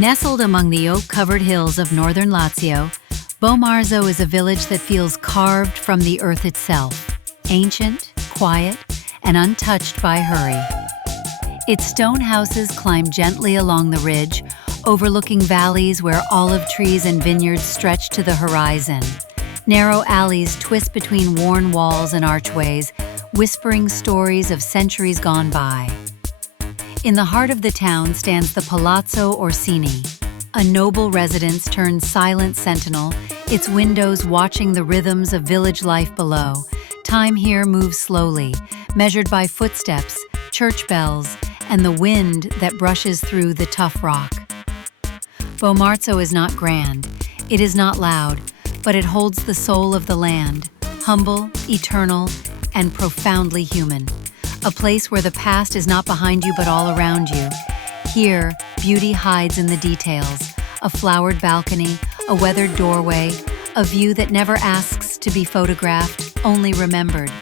Nestled among the oak-covered hills of northern Lazio, Bomarzo is a village that feels carved from the earth itself, ancient, quiet, and untouched by hurry. Its stone houses climb gently along the ridge, overlooking valleys where olive trees and vineyards stretch to the horizon. Narrow alleys twist between worn walls and archways, whispering stories of centuries gone by. In the heart of the town stands the Palazzo Orsini, a noble residence turned silent sentinel, its windows watching the rhythms of village life below. Time here moves slowly, measured by footsteps, church bells, and the wind that brushes through the tough rock. Bomarzo is not grand, it is not loud, but it holds the soul of the land, humble, eternal, and profoundly human. A place where the past is not behind you but all around you. Here, beauty hides in the details, a flowered balcony, a weathered doorway, a view that never asks to be photographed, only remembered.